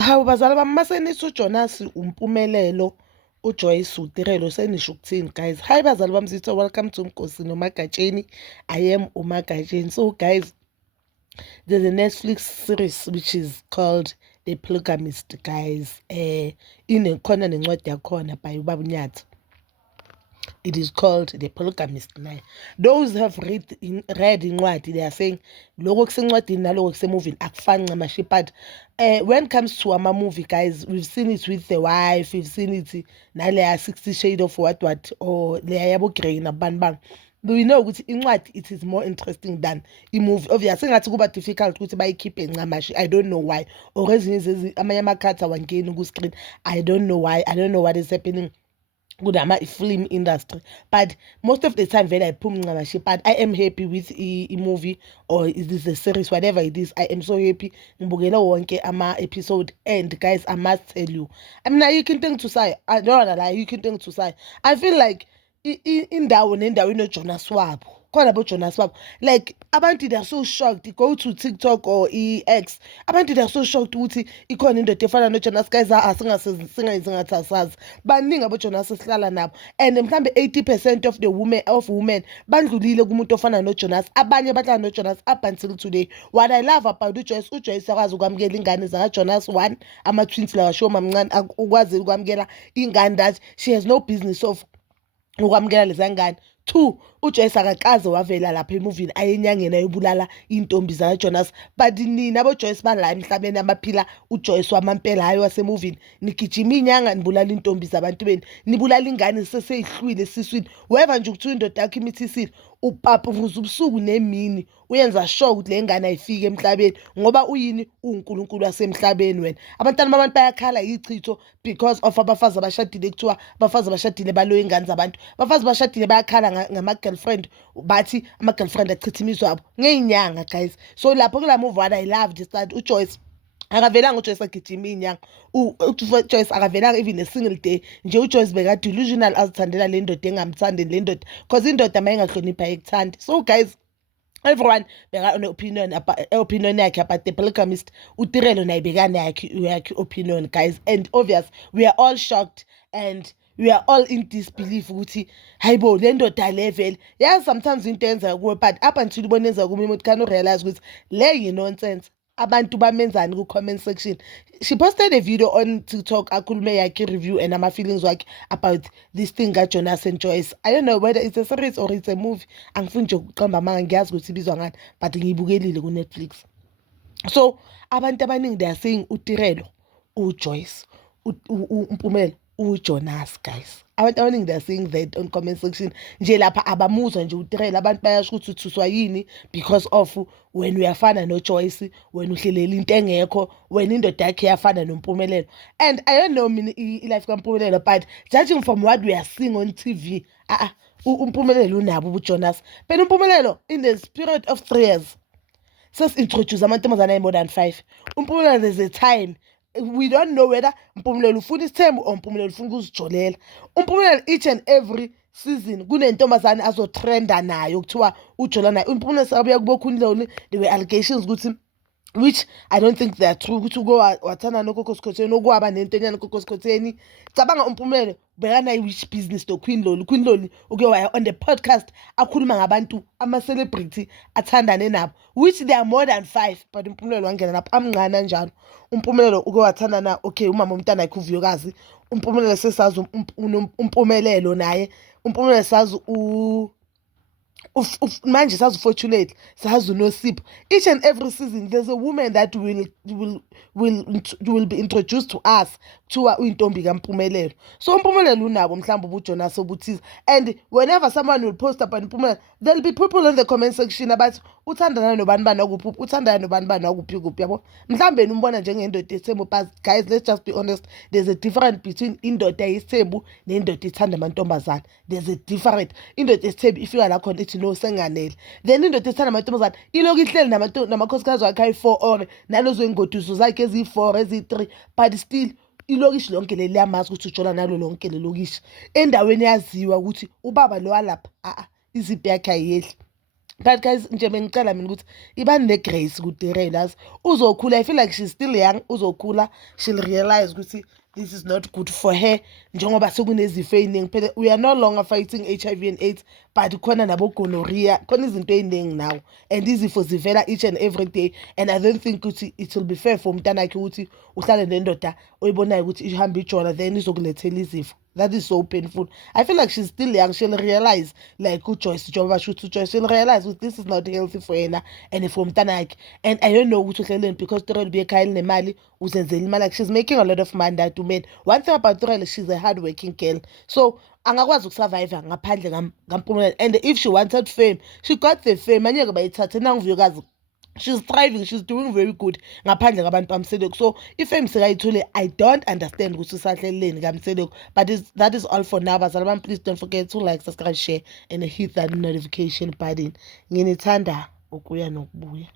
Hawu bazali bami masenithi uJonas umpumelelo, uJoyce uTirelo senisho ukuthini guys? Hi bazali bami zitho welcome to Nkosi noMagatsheni. I am uMagatsheni. So guys, there's a Netflix series which is called The Polygamist guys. Khona nencwadi yakhona by uBaba uNyathi. It is called The Polygamist naye. Those who have read incwadi, they are saying lokho kusencwadini nalokho kusemovini akufani ncamashi. But when it comes to movie guys, we've seen it with The Wife, we've seen it naleya 60 Shades of what or leya yabo Grey nabani. We know ukuthi incwadi it is more interesting than movie. Obviously ngathi kuba difficult ukuthi bayikhiphe ncamashi. I don't know why. Or ezinye amanye amakhathi awangeni ku screen. I don't know why. I don't know what is happening with the film industry, but most of the time very I but I am happy with a movie or is this a series, whatever it is. I am so happy ngibukela wonke ama episode. And guys, I must tell you, I mean, you can think to say, I don't wanna lie, you can think to say, I feel like indawo nendawo inoJonas wabo khona boJonas wabo, like abantu they are so shocked. Go to TikTok or X, abantu they are so shocked ukuthi ikhona indoda efana noJonas guys. Singayizingathi asazi baningi aboJonas esihlala nabo, and mhlambe 80% of the women bandlulile kumuntu ofana noJonas. Abanye bahlala noJonas up until today. What I love about uJoyce akwazi ukwamukela ingane zakaJonas. One, ama-twins lawa show mamncane ukwazi ukwamukela ingane that she has no business of ukwamukela lezangane. Two, uJoyce akakaze wavela lapha emovini ayenyangeni ayobulala intombi zakaJonas. But nina aboJoyce bala emhlabeni amaphila uJoyce wamampela hayi wasemovini, nigijima inyanga nibulala intombi zabantu beni, nibulala ingane seseyihlwile esiswini. Weva nje ukuthi indoda yakho imithisile, upapa uvuza ubusuku nemini uyenza sure ukuthi le ngane ayifike emhlabeni ngoba uyini uNkulunkulu wasemhlabeni. Wena abantwana babantu bayakhala yichitho because of abafazi abashadile. Kuthiwa abafazi abashadile baloya ingane zabantu, abafazi abashadile bayakhala ngama-girlfriend, bathi ama-girlfriend achitha imizwa yabo ngey'nyanga guys. So lapho kula movie what I loved is that uJoyce akavelanga uJoyce agijima inyanga. uJoyce akavelanga even a single day. Nje uJoyce beka delusional azithandela le ndoda engamthandi le ndoda, because indoda mayengahlonipha ayikuthandi. So guys, everyone beka opinion yakhe about The Polygamist. uTirelo naye bekana yakhe opinion guys, and obvious we are all shocked and we are all in disbelief ukuthi hayibo le ndoda le vele yazi sometimes into yenza kuwe, but up until ubona yenza kumi umuntu can realize ukuthi le yi-nonsense. Abantu bamenzani ku-comment section. She posted a video on TikTok akhulume yakhe review and ama-feelings wakhe about this thing kaJonas and Joyce. I don't know whether it's a series or it's a movie. Angifuni nje ukuqamba amanga, ngiyazi ukuthi ibizwa ngani, but ngiyibukelile ku-Netflix. So abantu abaningi they are saying uTirelo, uJoyce, uMpumelo, uJonas guys. Abantu abaningi they are saying that on comment section. Nje lapha abamuzwa nje uTirelo, abantu bayasho ukuthi uthuswa yini because of when uyafana noJoyce, when uhlelela into engekho, when indoda yakhe yafana noMpumelelo. And I don't know mina i-life kaMpumelelo, but judging from what we are seeing on TV, uMpumelelo unabo uJonas. But uMpumelelo in the period of 3 years introduce amantombazane more than 5. uMpumelelo there's a time we don't know whether uMpumelelo ufuna isithembu or uMpumelelo ufuna ukuzijolela. uMpumelelo each and every season kunentombazane azotrenda nayo kuthiwa ujola nayo. uMpumelelo sabuya kubokhuniloni, there were allegations ukuthi, which I don't think they are true, ukuthi uko wathanda noKoko Skhotheni, okwaba nento enyana noKoko Skhotheni. Cabanga uMpumelelo bekana which business to Queen Loli uke waya on the podcast akhuluma ngabantu ama-celebrity athandane nabo, which they are more than 5, but uMpumelelo wangena lapho amncane njalo. uMpumelelo uke wathandana, okay, umama umntana yakhe uVuyokazi. uMpumelelo sesazi uMpumelelo naye. uMpumelelo sazi manje sazi Fortunate, sazi uNosipho. Each and every season there's a woman that will be introduced to us kuthiwa uyintombi kaMpumelelo. So uMpumelelo unabo mhlawumbe ubuJonas obuthize, and whenever someone will post about uMpumelelo, there'll be people in the comment section about uthandana nobani bani wakuphi, uthandana nobani bani wakuphi yabo. Mhlawumbe umbona njengendoda esithembu, but guys, let's just be honest, there's a difference between indoda esithembu nendoda ethanda amantombazane. There's a difference. Indoda esithembu ifika la khona ithi no senganele, then indoda ethanda amantombazane iloku ihleli namakhosikazi wakhe ayi-4 or nalozo ingoduso zakhe ezi-4 ezi-3, but still ilokishi lonke leli liyamazi ukuthi ujola nalo lonke lelokishi endaweni yaziwa ukuthi ubaba lo walapha iziphi yakhe ayiyehli. but guys nje bengicela mina ukuthi ibani negrace kutirelers uzokhula. I feel like she's still young. Uzokhula, she'll realize ukuthi this is not good for her njengoba sekunezifo ey'ningi phela. We are no longer fighting HIV and AIDS, but khona nabo gonorrhea, khona izinto ey'ningi now, and izifo zivela each and every day. And I don't think ukuthi it will be fair for umntanakhe ukuthi uhlale nendoda oyibonayo ukuthi ihamba ijona then izokulethela izifo. That is so painful. I feel like she's still young. She'll realize, like uJoyce Joba shoot to Joyce, she'll realize this is not healthy for her and for mntanakhe. And I don't know ukuthi uhleleni because Torel bekhayile nemali uzenzela imali. Like she's making a lot of money, that woman. One thing about Torel, she's a hardworking girl. So angakwazi ukusurvive ngaphandle ngampumelelo. And if she wanted fame, she got the fame. Anyeke bayithathe nangivuyokazi. She's thriving, she's doing very good ngaphandle kwabantu bamseleko. So ifame sekayithole, I don't understand ukuthi usahleleni kamseleko. But that is all for now. Bazalwane bami, please don't forget to like, subscribe, share and hit that notification button. Nginithanda ukuya nokubuya.